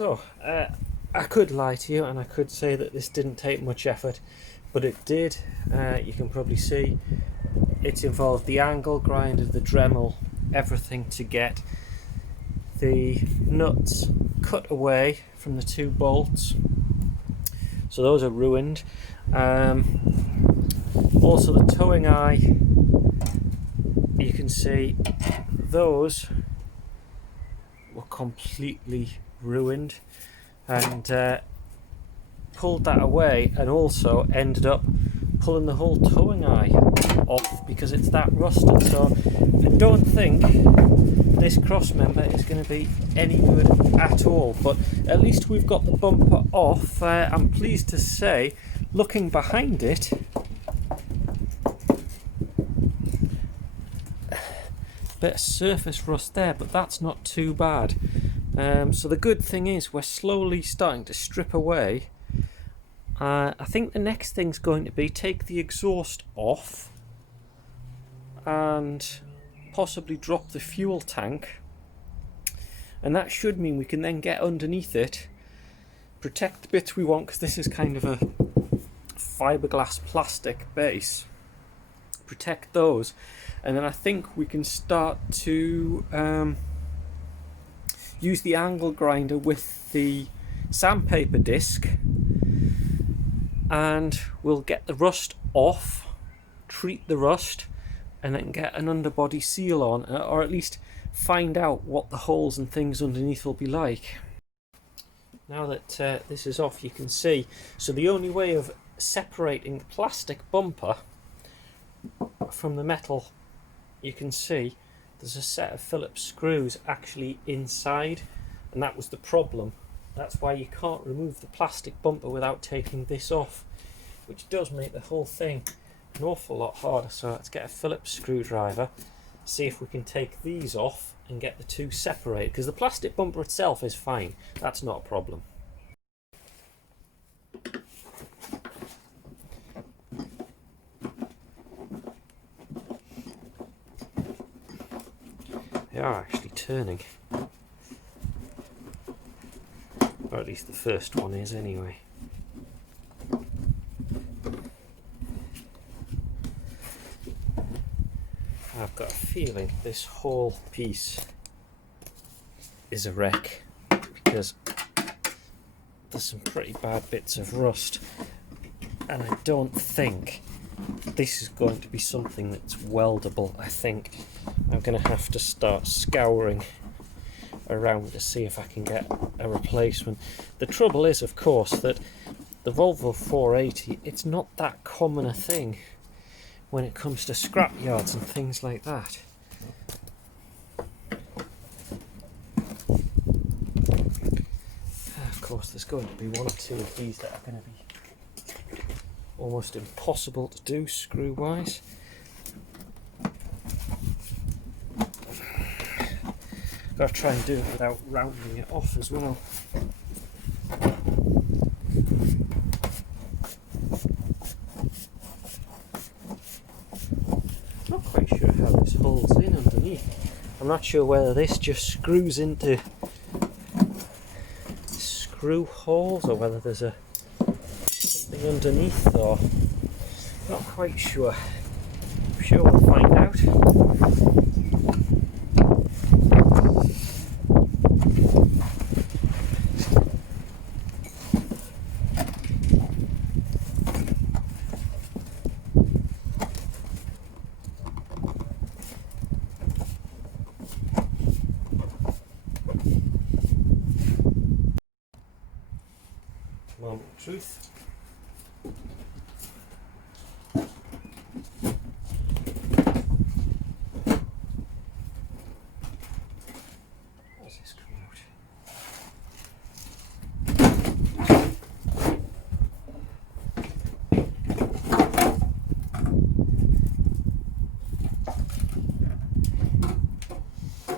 So, I could lie to you and I could say that this didn't take much effort, but it did. You can probably see it involved the angle grinder, the Dremel, everything to get the nuts cut away from the two bolts. So those are ruined. Also the towing eye, you can see those were completely ruined, and pulled that away and also ended up pulling the whole towing eye off because it's that rusted. So I don't think this cross member is going to be any good at all, but at least we've got the bumper off. I'm pleased to say, looking behind it, bit of surface rust there, but that's not too bad. So the good thing is we're slowly starting to strip away. I think the next thing's going to be take the exhaust off and possibly drop the fuel tank, and that should mean we can then get underneath it, protect the bits we want, because this is kind of a fiberglass plastic base, protect those, and then I think we can start to use the angle grinder with the sandpaper disc, and we'll get the rust off, treat the rust, and then get an underbody seal on, or at least find out what the holes and things underneath will be like. Now that this is off, you can see, so the only way of separating the plastic bumper from the metal, you can see there's a set of Phillips screws actually inside, and that was the problem. That's why you can't remove the plastic bumper without taking this off, which does make the whole thing an awful lot harder. So let's get a Phillips screwdriver, see if we can take these off and get the two separated, because the plastic bumper itself is fine, that's not a problem. They are actually turning, or at least the first one is anyway. I've got a feeling this whole piece is a wreck, because there's some pretty bad bits of rust, and I don't think this is going to be something that's weldable. I think I'm going to have to start scouring around to see if I can get a replacement. The trouble is, of course, that the volvo480, it's not that common a thing when it comes to scrap yards and things like that. Of course, there's going to be one or two of these that are going to be almost impossible to do screw wise. Gotta try and do it without rounding it off as well. Not quite sure how this holds in underneath. I'm not sure whether this just screws into screw holes or whether there's something underneath, or not quite sure. I'm sure we'll find out. Moment of truth. How's this come out?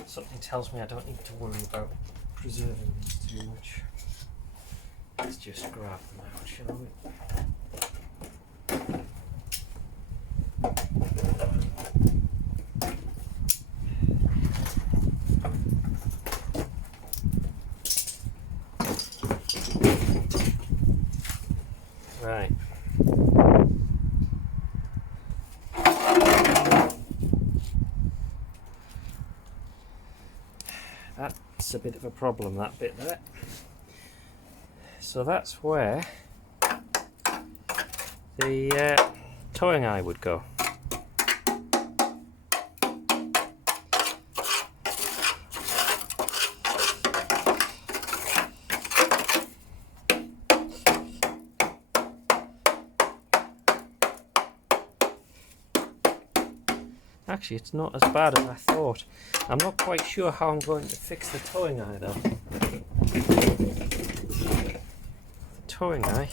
Something tells me I don't need to worry about preserving these too much. Let's just grab them out, shall we? that's a bit of a problem, that bit there. So that's where the towing eye would go. Actually, it's not as bad as I thought. I'm not quite sure how I'm going to fix the towing eye though. The towing eye.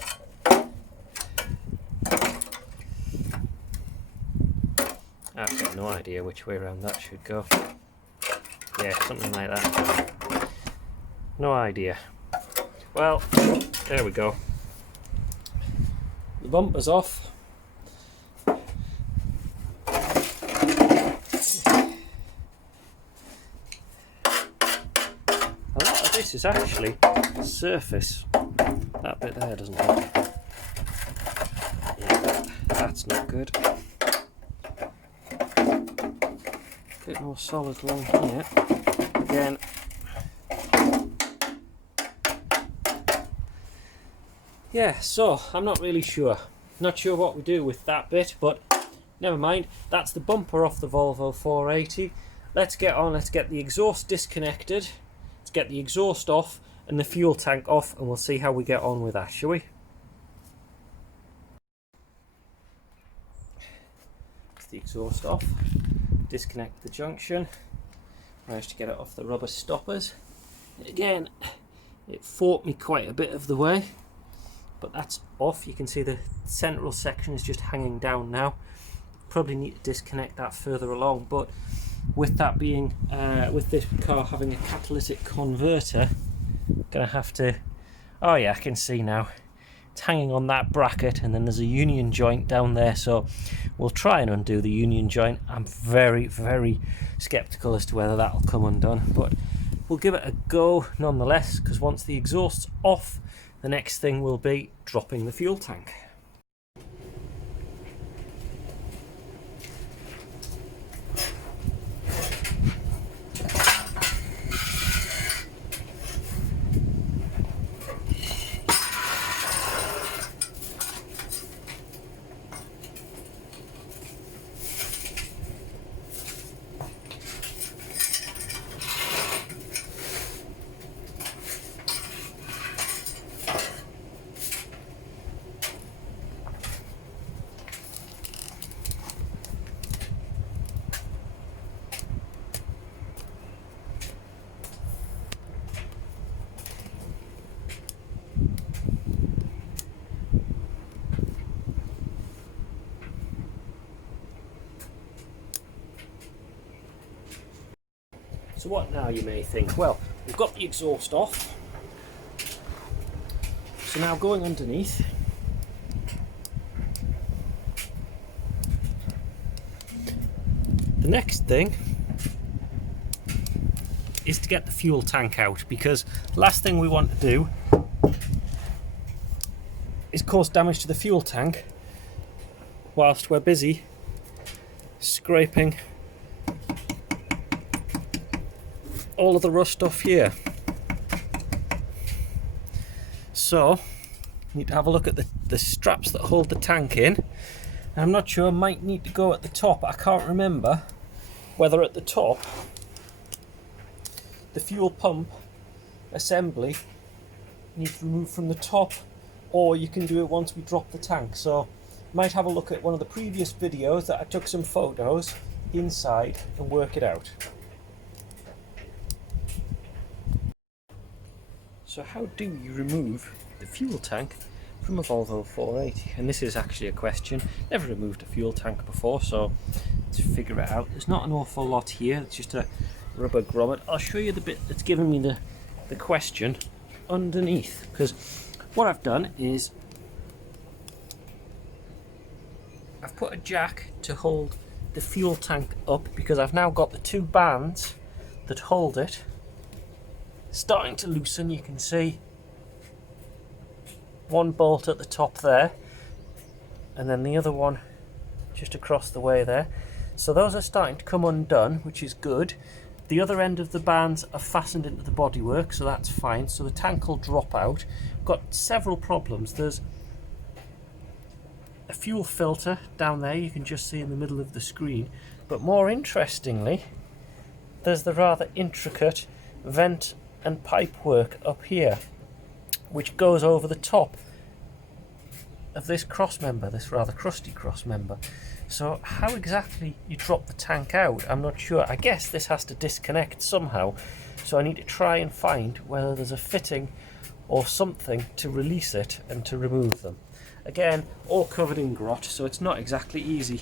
I've got no idea which way around that should go. Yeah, something like that. No idea. Well, there we go. The bumper's off. This is actually surface. That bit there doesn't look. Yeah, that's not good. Bit more solid along here. Again. Yeah, so I'm not really sure. Not sure what we do with that bit, but never mind. That's the bumper off the Volvo 480. Let's get on, let's get the exhaust disconnected. Get the exhaust off and the fuel tank off, and we'll see how we get on with that, shall we? It's the exhaust off, disconnect the junction, managed to get it off the rubber stoppers. Again, it fought me quite a bit of the way, but that's off. You can see the central section is just hanging down now. Probably need to disconnect that further along, but with that being, with this car having a catalytic converter, gonna have to, oh yeah, I can see now, it's hanging on that bracket, and then there's a union joint down there, so we'll try and undo the union joint. I'm very, very skeptical as to whether that'll come undone, but we'll give it a go nonetheless, because once the exhaust's off, the next thing will be dropping the fuel tank. So what now, you may think? Well, we've got the exhaust off. So now going underneath, the next thing is to get the fuel tank out, because last thing we want to do is cause damage to the fuel tank whilst we're busy scraping all of the rust off here. So need to have a look at the straps that hold the tank in, and I'm not sure, might need to go at the top. I can't remember whether at the top the fuel pump assembly needs removed from the top, or you can do it once we drop the tank. So might have a look at one of the previous videos that I took some photos inside and work it out. So how do you remove the fuel tank from a Volvo 480? And this is actually a question. Never removed a fuel tank before, so let's figure it out. There's not an awful lot here. It's just a rubber grommet. I'll show you the bit that's given me the question underneath, because what I've done is I've put a jack to hold the fuel tank up, because I've now got the two bands that hold it starting to loosen. You can see one bolt at the top there, and then the other one just across the way there. So those are starting to come undone, which is good. The other end of the bands are fastened into the bodywork, so that's fine. So the tank will drop out. Got several problems. There's a fuel filter down there, you can just see in the middle of the screen. But more interestingly, there's the rather intricate vent and pipe work up here, which goes over the top of this cross member, this rather crusty cross member. So how exactly you drop the tank out, I'm not sure. I guess this has to disconnect somehow, so I need to try and find whether there's a fitting or something to release it and to remove them. Again, all covered in grot, so it's not exactly easy.